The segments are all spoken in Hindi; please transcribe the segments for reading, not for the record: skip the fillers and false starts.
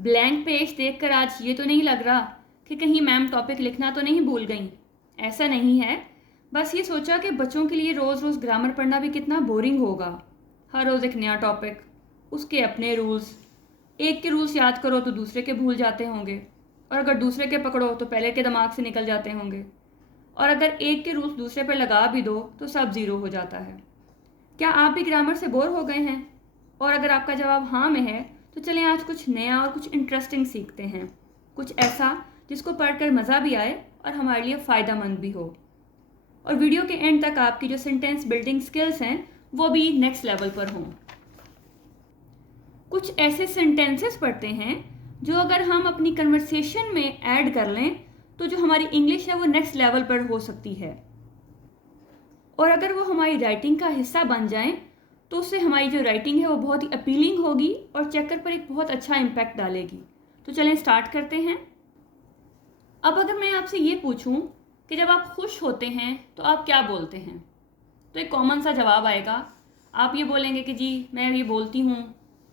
ब्लैंक पेज देखकर आज ये तो नहीं लग रहा कि कहीं मैम टॉपिक लिखना तो नहीं भूल गई। ऐसा नहीं है, बस ये सोचा कि बच्चों के लिए रोज़ रोज़ ग्रामर पढ़ना भी कितना बोरिंग होगा। हर रोज़ एक नया टॉपिक, उसके अपने रूल्स। एक के रूल्स याद करो तो दूसरे के भूल जाते होंगे, और अगर दूसरे के पकड़ो तो पहले के दिमाग से निकल जाते होंगे, और अगर एक के रूल्स दूसरे पर लगा भी दो तो सब ज़ीरो हो जाता है। क्या आप भी ग्रामर से बोर हो गए हैं? और अगर आपका जवाब हाँ में है तो चलें आज कुछ नया और कुछ इंटरेस्टिंग सीखते हैं। कुछ ऐसा जिसको पढ़कर मज़ा भी आए और हमारे लिए फ़ायदेमंद भी हो। और वीडियो के एंड तक आपकी जो सेंटेंस बिल्डिंग स्किल्स हैं वो भी नेक्स्ट लेवल पर हों। कुछ ऐसे सेंटेंसेस पढ़ते हैं जो अगर हम अपनी कन्वर्सेशन में ऐड कर लें तो जो हमारी इंग्लिश है वो नेक्स्ट लेवल पर हो सकती है, और अगर वो हमारी राइटिंग का हिस्सा बन जाएं तो उससे हमारी जो राइटिंग है वो बहुत ही अपीलिंग होगी और चेकर पर एक बहुत अच्छा इम्पैक्ट डालेगी। तो चलें स्टार्ट करते हैं। अब अगर मैं आपसे ये पूछूं कि जब आप खुश होते हैं तो आप क्या बोलते हैं, तो एक कॉमन सा जवाब आएगा। आप ये बोलेंगे कि जी मैं ये बोलती हूँ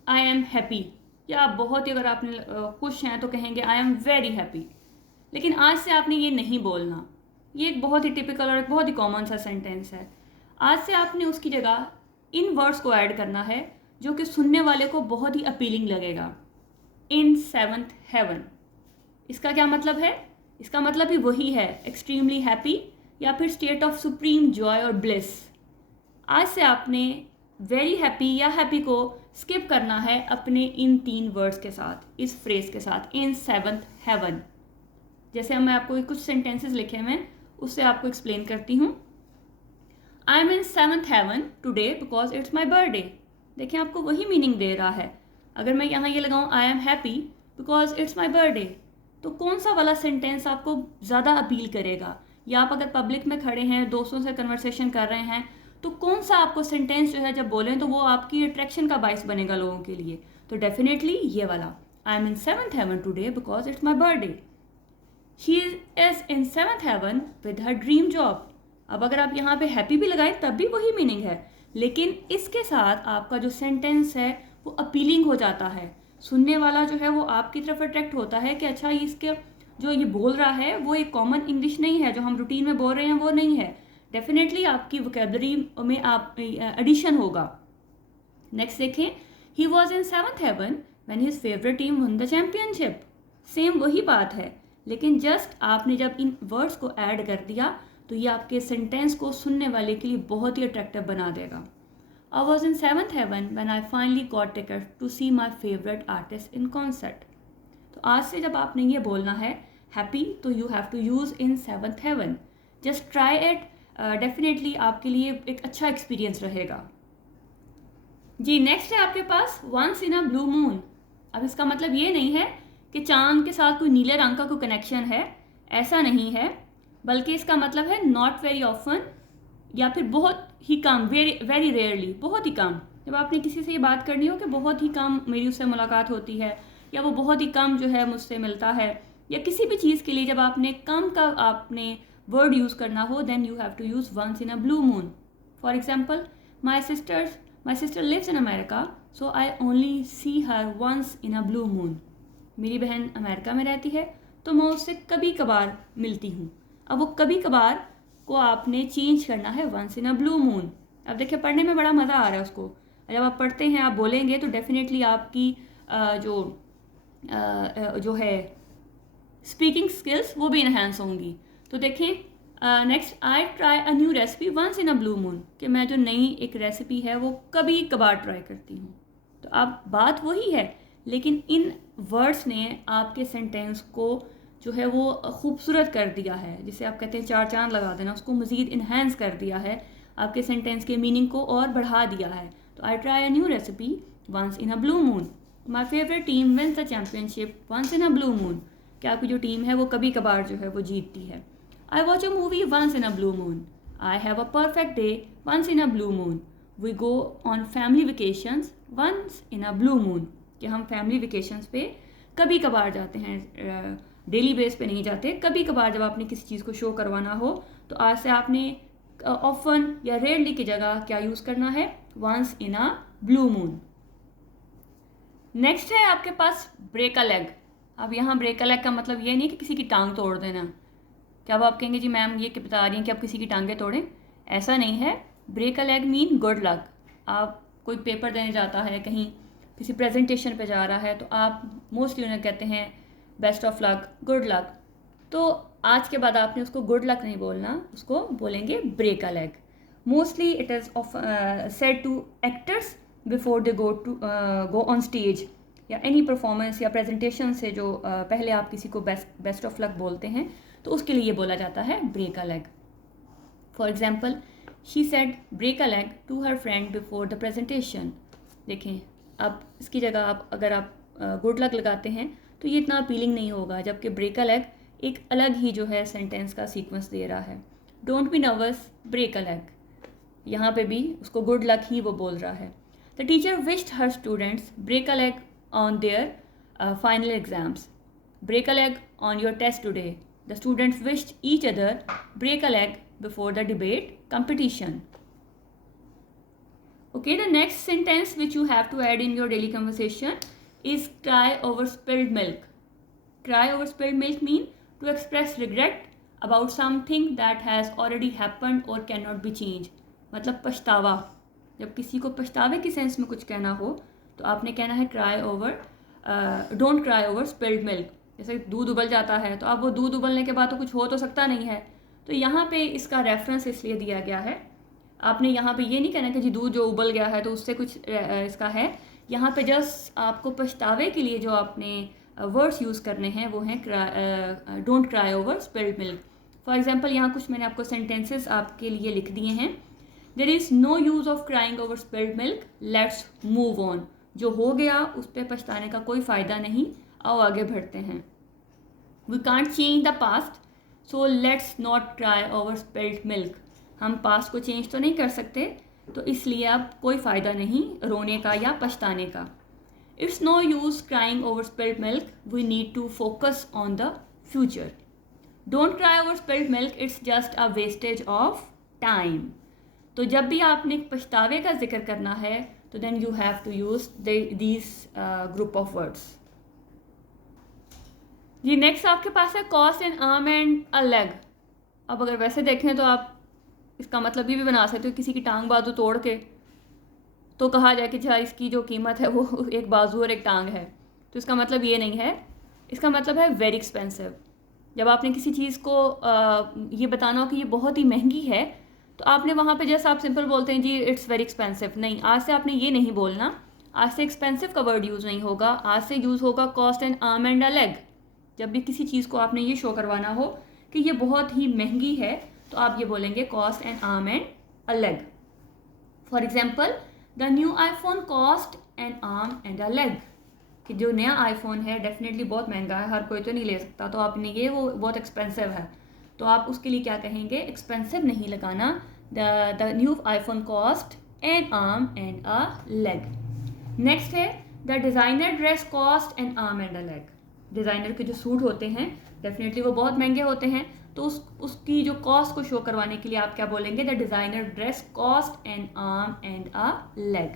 आई एम हैप्पी, या आप बहुत ही अगर आपने खुश हैं तो कहेंगे आई एम वेरी हैप्पी। लेकिन आज से आपने ये नहीं बोलना। ये एक बहुत ही टिपिकल और एक बहुत ही कॉमन सा सेंटेंस है। आज से आपने उसकी जगह इन वर्ड्स को ऐड करना है जो कि सुनने वाले को बहुत ही अपीलिंग लगेगा। इन सेवंथ हेवन, इसका क्या मतलब है? इसका मतलब ही वही है, एक्सट्रीमली हैप्पी या फिर स्टेट ऑफ सुप्रीम जॉय और ब्लिस। आज से आपने वेरी हैप्पी या हैप्पी को स्किप करना है अपने इन 3 वर्ड्स के साथ, इस फ्रेज के साथ, इन सेवंथ हेवन। जैसे हम मैं आपको कुछ सेंटेंसेस लिखे हैं उससे आपको एक्सप्लेन करती हूँ। I am in seventh heaven today because it's my birthday. देखिए आपको वही मीनिंग दे रहा है। अगर मैं यहाँ ये लगाऊँ I am happy because it's my birthday, तो कौन सा वाला सेंटेंस आपको ज़्यादा अपील करेगा? या आप अगर पब्लिक में खड़े हैं, दोस्तों से कन्वर्सेशन कर रहे हैं, तो कौन सा आपको सेंटेंस जो है जब बोलें तो वो आपकी अट्रैक्शन का बाइस बनेगा लोगों के लिए? तो डेफिनेटली ये वाला, I am in seventh heaven today because it's my birthday. She is in seventh heaven with her dream job. अब अगर आप यहाँ पे हैप्पी भी लगाएं तब भी वही मीनिंग है, लेकिन इसके साथ आपका जो सेंटेंस है वो अपीलिंग हो जाता है। सुनने वाला जो है वो आपकी तरफ अट्रैक्ट होता है कि अच्छा इसके जो ये बोल रहा है वो एक कॉमन इंग्लिश नहीं है, जो हम रूटीन में बोल रहे हैं वो नहीं है। डेफिनेटली आपकी वोकेबलरी में आप एडिशन होगा। नेक्स्ट देखें, he was in seventh heaven when his favourite team won the championship. Same वही बात है, लेकिन जस्ट आपने जब इन वर्ड्स को ऐड कर दिया तो ये आपके सेंटेंस को सुनने वाले के लिए बहुत ही अट्रैक्टिव बना देगा। I was in seventh heaven when I finally got ticket to see my favourite artist in concert. तो आज से जब आपने ये बोलना है हैप्पी, तो you have to use in seventh heaven. Just try it, definitely आपके लिए एक अच्छा एक्सपीरियंस रहेगा। जी नेक्स्ट है आपके पास once in a blue moon. अब इसका मतलब ये नहीं है कि चांद के साथ कोई नीले रंग का कोई कनेक्शन है, ऐसा नहीं है, बल्कि इसका मतलब है नॉट वेरी ऑफन, या फिर बहुत ही कम, वेरी वेरी रेयरली, बहुत ही कम। जब आपने किसी से ये बात करनी हो कि बहुत ही कम मेरी उससे मुलाकात होती है, या वो बहुत ही कम जो है मुझसे मिलता है, या किसी भी चीज़ के लिए जब आपने कम का आपने वर्ड यूज़ करना हो, then you have to use once in a blue moon. For example, my sister lives in America so I only see her once in a blue moon. मेरी बहन अमेरिका में रहती है तो मैं उससे कभी कभार मिलती हूँ। अब वो कभी कभार को आपने चेंज करना है once in a blue moon. अब देखिए पढ़ने में बड़ा मज़ा आ रहा है उसको। जब आप पढ़ते हैं, आप बोलेंगे तो डेफिनेटली आपकी जो है स्पीकिंग स्किल्स वो भी इन्हेंस होंगी। तो देखें next, I try a new recipe once in a blue moon, कि मैं जो नई एक रेसिपी है वो कभी कभार ट्राई करती हूँ। तो अब बात वही है, लेकिन इन वर्ड्स ने आपके सेंटेंस को जो है वो खूबसूरत कर दिया है, जिसे आप कहते हैं 4 चांद लगा देना, उसको मज़ीद इन्हेंस कर दिया है, आपके सेंटेंस के मीनिंग को और बढ़ा दिया है। तो I try a new recipe once in a blue moon. My favourite team wins the championship once in a blue moon, कि आपकी जो टीम है वो कभी कभार जो है वो जीतती है। I watch a movie once in a blue moon. I have a perfect day once in a blue moon. We go on family vacations once in a blue moon, कि हम फैमिली वेकेशंस पे कभी कभार जाते हैं, डेली बेस पे नहीं जाते, कभी कभार जब आपने किसी चीज़ को शो करवाना हो। तो आज से आपने ऑफन या रेयरली की जगह क्या यूज़ करना है, once in a blue moon. Next है आपके पास ब्रेक अ लेग। अब यहाँ ब्रेक अ लेग का मतलब ये नहीं कि किसी की टांग तोड़ देना। क्या अब आप कहेंगे जी मैम ये कि बता रही हैं कि आप किसी की टांगें तोड़ें, ऐसा नहीं है। Break a leg mean good luck. आप कोई पेपर देने जाता है, कहीं किसी प्रेजेंटेशन पे जा रहा है, तो आप मोस्टली उन्हें कहते हैं best of luck, good luck. तो आज के बाद आपने उसको गुड लक नहीं बोलना, उसको बोलेंगे break a leg. Mostly it is of said to actors before they go on stage, या एनी परफॉर्मेंस या प्रेजेंटेशन से जो पहले आप किसी को बेस्ट ऑफ लक बोलते हैं, तो उसके लिए बोला जाता है break a leg. For example, she said break a leg to her friend before the presentation. देखें, अब इसकी जगह अगर आप गुड लक लगाते हैं तो ये इतना अपीलिंग नहीं होगा, जबकि ब्रेक अ लेग एक अलग ही जो है सेंटेंस का सीक्वेंस दे रहा है। Don't be nervous, break a leg, यहाँ पे भी उसको गुड लक ही वो बोल रहा है। The teacher wished her students break a leg on their final exams. Break a leg on your test today. The students wished each other break a leg before the debate competition. Okay, the next sentence which you have to add in your daily conversation is cry over spilled milk. Cry over spilled milk mean to express regret about something that has already happened or cannot be changed. मतलब पछतावा। जब किसी को पछतावे की सेंस में कुछ कहना हो तो आपने कहना है cry over, don't cry over spilled milk। जैसे दूध उबल जाता है तो अब वो दूध उबलने के बाद तो कुछ हो तो सकता नहीं है, तो यहाँ पे इसका रेफरेंस इसलिए दिया गया है। आपने यहाँ पे ये नहीं कहना कि जी दूध जो उबल गया है तो उससे कुछ इसका है। यहाँ पे जस्ट आपको पछतावे के लिए जो आपने वर्ड्स यूज़ करने हैं वो हैं don't cry over spilled milk. For example, यहाँ कुछ मैंने आपको सेंटेंसेस आपके लिए लिख दिए हैं। There is no use of crying over spilled milk, let's move on. जो हो गया उस पर पछताने का कोई फ़ायदा नहीं, आओ आगे बढ़ते हैं। We can't change the past, so let's not cry over spilled milk. हम पास्ट को चेंज तो नहीं कर सकते, तो इसलिए अब कोई फ़ायदा नहीं रोने का या पछताने का। It's no use crying over spilled milk, we need to focus on the future. Don't cry over spilled milk, it's just a wastage of time. तो जब भी आपने पछतावे का जिक्र करना है तो then you have to use these group of words. जी नेक्स्ट आपके पास है cost an arm and a leg. अब अगर वैसे देखें तो आप इसका मतलब ये भी बना सकते हो, किसी की टांग बाजू तोड़ के तो कहा जाए कि अच्छा इसकी जो कीमत है वो एक बाजू और एक टांग है, तो इसका मतलब ये नहीं है। इसका मतलब है वेरी एक्सपेंसिव। जब आपने किसी चीज़ को ये बताना हो कि ये बहुत ही महंगी है, तो आपने वहाँ पे जैसा आप सिंपल बोलते हैं जी इट्स वेरी एक्सपेंसिव, नहीं, आज से आपने ये नहीं बोलना। आज से एक्सपेंसिव का वर्ड यूज़ नहीं होगा, आज से यूज़ होगा cost an arm and a leg. जब भी किसी चीज़ को आपने ये शो करवाना हो कि ये बहुत ही महंगी है, तो आप ये बोलेंगे cost an arm and a leg. For example, the new iPhone cost an arm and a leg. कि जो नया आईफोन है डेफिनेटली बहुत महंगा है, हर कोई तो नहीं ले सकता, तो आपने ये वो बहुत एक्सपेंसिव है, तो आप उसके लिए क्या कहेंगे, एक्सपेंसिव नहीं लगाना। The new iPhone cost an arm and a leg. Next है the designer dress cost an arm and a leg. Designer के जो सूट होते हैं डेफिनेटली वो बहुत महंगे होते हैं, तो उसकी जो कॉस्ट को शो करवाने के लिए आप क्या बोलेंगे, the designer dress cost an arm and a leg.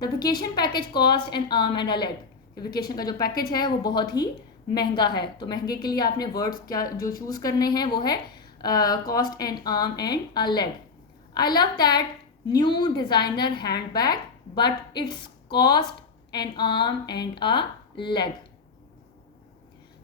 The vacation package cost an arm and a leg. Vacation का जो पैकेज है वो बहुत ही महंगा है, तो महंगे के लिए आपने वर्ड्स क्या जो चूज़ करने हैं वो है cost an arm and a leg. I love that new designer hand bag but it's cost an arm and a leg.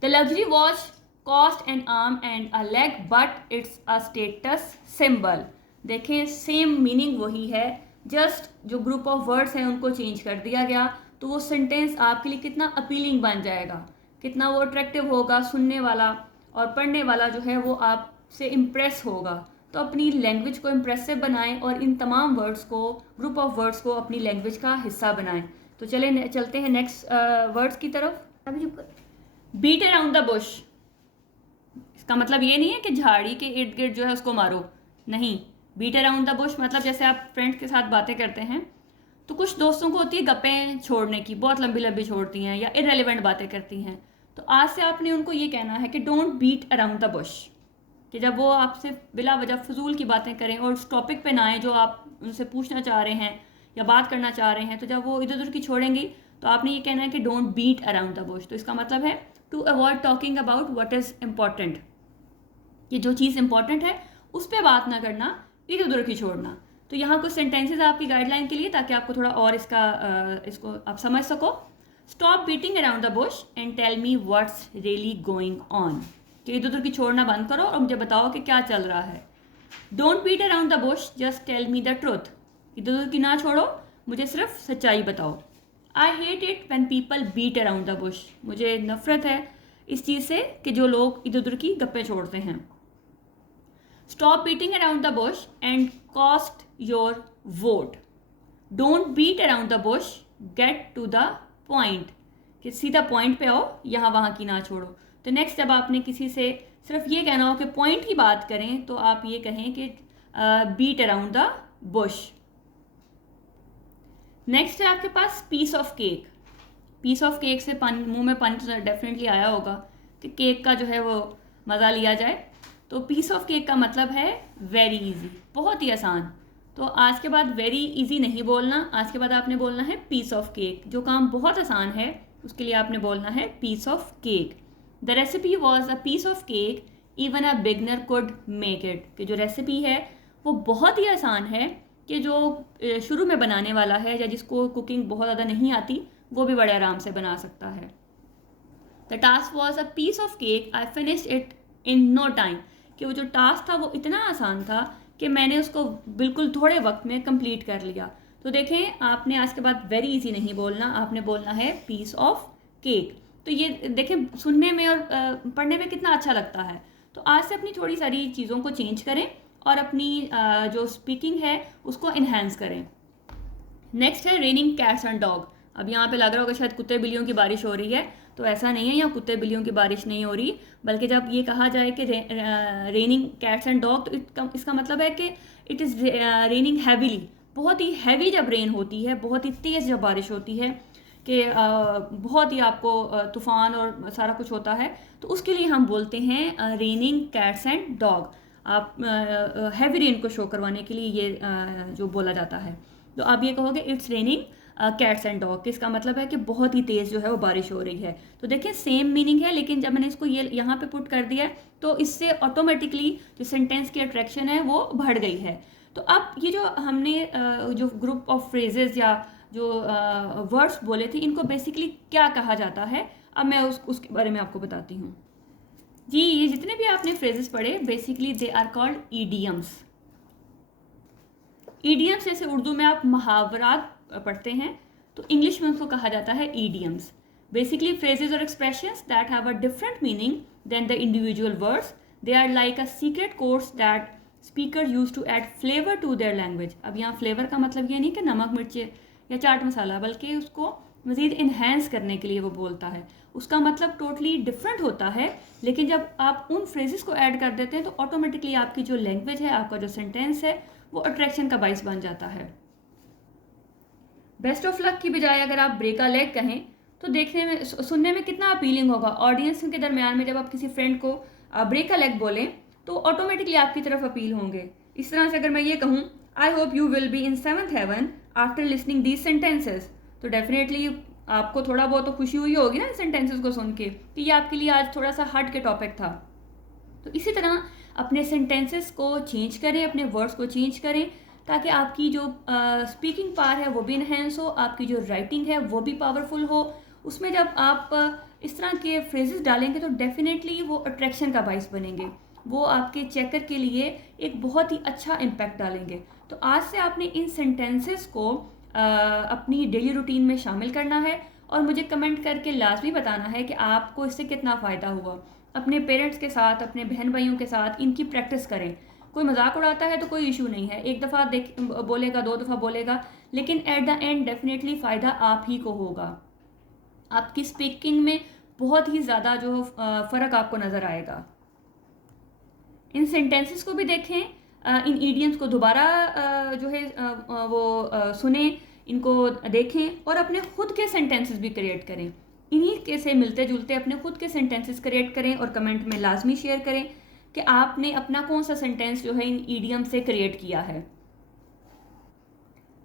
The luxury watch cost an arm and a leg but it's a status symbol. देखें सेम मीनिंग वही है, जस्ट जो ग्रुप ऑफ वर्ड्स हैं उनको चेंज कर दिया गया, तो वो सेंटेंस आपके लिए कितना अपीलिंग बन जाएगा, कितना वो अट्रैक्टिव होगा, सुनने वाला और पढ़ने वाला जो है वो आपसे इम्प्रेस होगा। तो अपनी लैंग्वेज को इम्प्रेसिव बनाएं और इन तमाम वर्ड्स को, ग्रुप ऑफ वर्ड्स को अपनी लैंग्वेज का हिस्सा बनाएं। तो चलते हैं नेक्स्ट वर्ड्स की तरफ। Beat around the bush. इसका मतलब ये नहीं है कि झाड़ी के इर्द गिर्द जो है उसको मारो, नहीं। बीट अराउंड द बुश मतलब जैसे आप फ्रेंड्स के साथ बातें करते हैं तो कुछ दोस्तों को होती है गप्पें छोड़ने की, बहुत लंबी लंबी छोड़ती हैं या इररेलेवेंट बातें करती हैं, तो आज से आपने उनको ये कहना है कि don't beat around the bush. कि जब वो आपसे बिला वजह फजूल की बातें करें और उस टॉपिक पे ना आए जो आप उनसे पूछना चाह रहे हैं या बात करना चाह रहे हैं, तो जब वो इधर उधर की छोड़ेंगी तो आपने ये कहना है कि don't beat around the bush, तो इसका मतलब है to avoid talking about what is important, कि जो चीज़ इंपॉर्टेंट है उस पर बात ना करना, इधर उधर की छोड़ना। तो यहाँ कुछ सेंटेंसेज आपकी गाइडलाइन के लिए, ताकि आपको थोड़ा और इसको आप समझ सको। Stop beating around the bush and tell me what's really going on, कि इधर उधर की छोड़ना बंद करो और मुझे बताओ कि क्या चल रहा है। Don't beat around the bush, just tell me the truth, इधर उधर की ना छोड़ो, मुझे सिर्फ सच्चाई बताओ। I hate it when people beat around the bush, मुझे नफरत है इस चीज़ से कि जो लोग इधर उधर की गप्पे छोड़ते हैं। Stop beating around the bush and cost your vote, don't beat around the bush, get to the point, कि सीधा पॉइंट पे आओ, यहाँ वहाँ की ना छोड़ो। तो नेक्स्ट जब आपने किसी से सिर्फ ये कहना हो कि पॉइंट की बात करें, तो आप ये कहें कि beat around the bush. Next है आपके पास piece of cake. Piece of cake से मुंह में पंच डेफिनेटली आया होगा कि केक का जो है वो मज़ा लिया जाए। तो पीस ऑफ केक का मतलब है वेरी इजी, बहुत ही आसान। तो आज के बाद वेरी इजी नहीं बोलना, आज के बाद आपने बोलना है पीस ऑफ केक। जो काम बहुत आसान है उसके लिए आपने बोलना है piece of cake. The recipe was a piece of cake, even a beginner could make it, कि जो रेसिपी है वो बहुत ही आसान है, कि जो शुरू में बनाने वाला है या जिसको कुकिंग बहुत ज़्यादा नहीं आती वो भी बड़े आराम से बना सकता है। The task was a piece of cake, I finished it in no time, कि वो जो टास्क था वो इतना आसान था कि मैंने उसको बिल्कुल थोड़े वक्त में कंप्लीट कर लिया। तो देखें, आपने आज के बाद वेरी इजी नहीं बोलना, आपने बोलना है पीस ऑफ केक। तो ये देखें सुनने में और पढ़ने में कितना अच्छा लगता है। तो आज से अपनी थोड़ी सारी चीज़ों को चेंज करें और अपनी जो स्पीकिंग है उसको इन्हेंस करें। नेक्स्ट है रेनिंग कैट्स एंड डॉग। अब यहाँ पे लग रहा होगा शायद कुत्ते बिल्लियों की बारिश हो रही है, तो ऐसा नहीं है, यहाँ कुत्ते बिल्लियों की बारिश नहीं हो रही, बल्कि जब ये कहा जाए कि रेनिंग कैट्स एंड डॉग, तो इसका मतलब है कि इट इज़ रेनिंग हैवीली, बहुत ही हैवी जब रेन होती है, बहुत ही तेज़ जब बारिश होती है, कि बहुत ही आपको तूफ़ान और सारा कुछ होता है, तो उसके लिए हम बोलते हैं रेनिंग कैट्स एंड डॉग। आप हैवी रेन को शो करवाने के लिए ये जो बोला जाता है। तो आप ये कहोगे it's raining cats and dog, इसका मतलब है कि बहुत ही तेज़ जो है वो बारिश हो रही है। तो देखिए सेम मीनिंग है, लेकिन जब मैंने इसको ये यहाँ पे पुट कर दिया तो इससे ऑटोमेटिकली जो सेंटेंस की अट्रैक्शन है वो बढ़ गई है। तो अब ये जो हमने जो ग्रुप ऑफ फ्रेजेस या जो वर्ड्स बोले थे, इनको बेसिकली क्या कहा जाता है, अब मैं उसके बारे में आपको बताती हूँ। जी, ये जितने भी आपने फ्रेजेस पढ़े basically they are called idioms. Idioms जैसे उर्दू में आप मुहावरात पढ़ते हैं, तो इंग्लिश में उसको कहा जाता है ईडियम्स। बेसिकली फ्रेजेस और expressions that have a different meaning than the individual words, they are like a secret course that speaker use to add flavour to their language. अब यहाँ फ्लेवर का मतलब ये नहीं कि नमक मिर्च या चाट मसाला, बल्कि उसको मज़ीद इन्हेंस करने के लिए वो बोलता है। उसका मतलब टोटली डिफरेंट होता है, लेकिन जब आप उन फ्रेजेस को ऐड कर देते हैं तो ऑटोमेटिकली आपकी जो लैंग्वेज है, आपका जो सेंटेंस है, वो अट्रैक्शन का बाइस बन जाता है। बेस्ट ऑफ लक की बजाय अगर आप ब्रेक अ लेग कहें तो देखने में सुनने में कितना अपीलिंग होगा। ऑडियंस के दरमियान में जब आप किसी फ्रेंड को ब्रेक अ लेग बोलें तो ऑटोमेटिकली आपकी तरफ अपील होंगे। इस तरह से अगर मैं ये कहूँ I hope you will be in 7th heaven after listening these sentences, तो डेफिनेटली आपको थोड़ा बहुत तो खुशी हुई होगी ना सेंटेंसेस को सुन के कि ये आपके लिए आज थोड़ा सा हट के टॉपिक था। तो इसी तरह अपने सेंटेंसेस को चेंज करें, अपने वर्ड्स को चेंज करें, ताकि आपकी जो स्पीकिंग पावर है वो भी इन्हेंस हो, आपकी जो राइटिंग है वो भी पावरफुल हो। उसमें जब आप इस तरह के फ्रेजेस डालेंगे तो डेफिनेटली वो अट्रैक्शन का बाइस बनेंगे, वो आपके चेकर के लिए एक बहुत ही अच्छा इम्पैक्ट डालेंगे। तो आज से आपने इन सेंटेंसेस को अपनी डेली रूटीन में शामिल करना है और मुझे कमेंट करके लाजमी बताना है कि आपको इससे कितना फ़ायदा हुआ। अपने पेरेंट्स के साथ, अपने बहन भाइयों के साथ इनकी प्रैक्टिस करें। कोई मजाक उड़ाता है तो कोई इशू नहीं है, एक दफ़ा बोलेगा, 2 दफ़ा बोलेगा, लेकिन एट द एंड डेफिनेटली फ़ायदा आप ही को होगा। आपकी स्पीकिंग में बहुत ही ज़्यादा जो फ़र्क आपको नज़र आएगा। इन सेंटेंसेस को भी देखें, इन ईडियम्स को दोबारा जो है वो सुने, इनको देखें और अपने खुद के सेंटेंसेस भी क्रिएट करें। इन्हीं के से मिलते जुलते अपने खुद के सेंटेंसेस क्रिएट करें और कमेंट में लाजमी शेयर करें कि आपने अपना कौन सा सेंटेंस जो है इन ईडियम से क्रिएट किया है।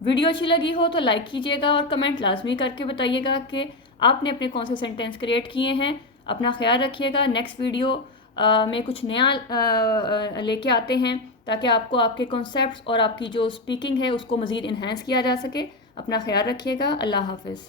वीडियो अच्छी लगी हो तो लाइक कीजिएगा और कमेंट लाजमी करके बताइएगा कि आपने अपने कौन से सेंटेंस क्रिएट किए हैं। अपना ख्याल रखिएगा। नेक्स्ट वीडियो में कुछ नया लेके आते हैं ताकि आपको आपके कॉन्सेप्ट्स और आपकी जो स्पीकिंग है उसको मज़ीद इन्हेंस किया जा सके। अपना ख्याल रखिएगा। अल्लाह हाफ़िज़।